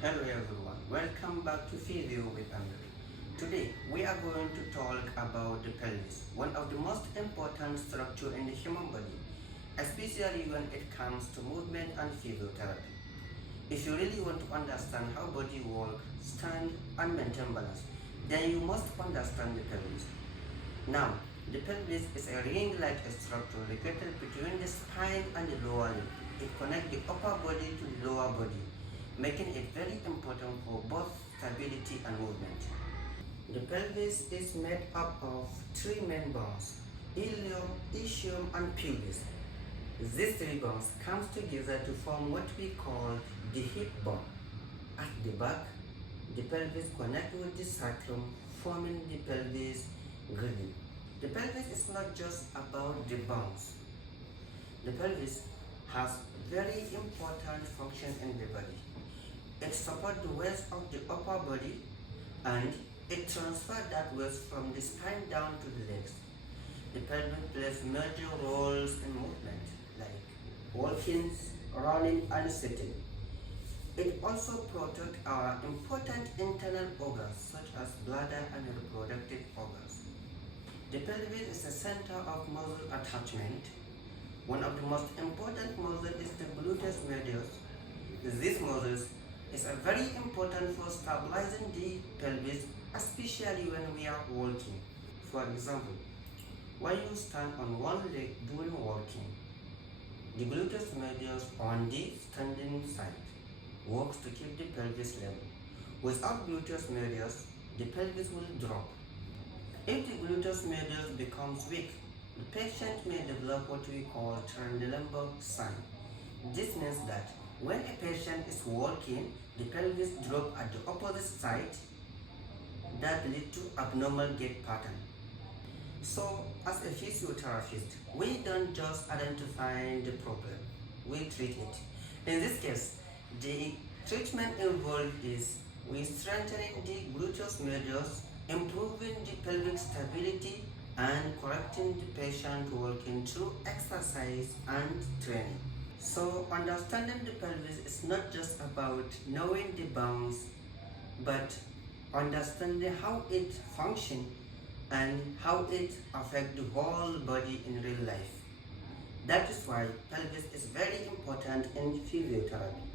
Hello everyone, welcome back to Physio with Andre. Today we are going to talk about the pelvis, one of the most important structures in the human body, especially when it comes to movement and physiotherapy. If you really want to understand how body works, stand and maintain balance, then you must understand the pelvis. Now, the pelvis is a ring-like structure located between the spine and the lower limb. It connects the upper body to the lower body, making it very important for both stability and movement. The pelvis is made up of three main bones, ilium, ischium, and pelvis. These three bones come together to form what we call the hip bone. At the back, the pelvis connects with the sacrum, forming the pelvis girdle. The pelvis is not just about the bones. The pelvis has very important functions in the body. It supports the weight of the upper body and it transfers that weight from the spine down to the legs. The pelvis plays major roles in movement like walking, running and sitting. It also protects our important internal organs such as bladder and reproductive organs. The pelvis is the center of muscle attachment. One of the most important muscles is the gluteus medius. This muscle is very important for stabilizing the pelvis, especially when we are walking. For example, when you stand on one leg during walking, the gluteus medius on the standing side works to keep the pelvis level. Without gluteus medius, the pelvis will drop. If the gluteus medius becomes weak, the patient may develop what we call triangular sign. This means that when a patient is walking, the pelvis drops at the opposite side that leads to abnormal gait pattern. So, as a physiotherapist, we don't just identify the problem, we treat it. In this case, the treatment involved is we strengthening the gluteus medius, improving the pelvic stability, and correcting the patient walking through exercise and training. So understanding the pelvis is not just about knowing the bones, but understanding how it functions and how it affects the whole body in real life. That is why pelvis is very important in physiotherapy.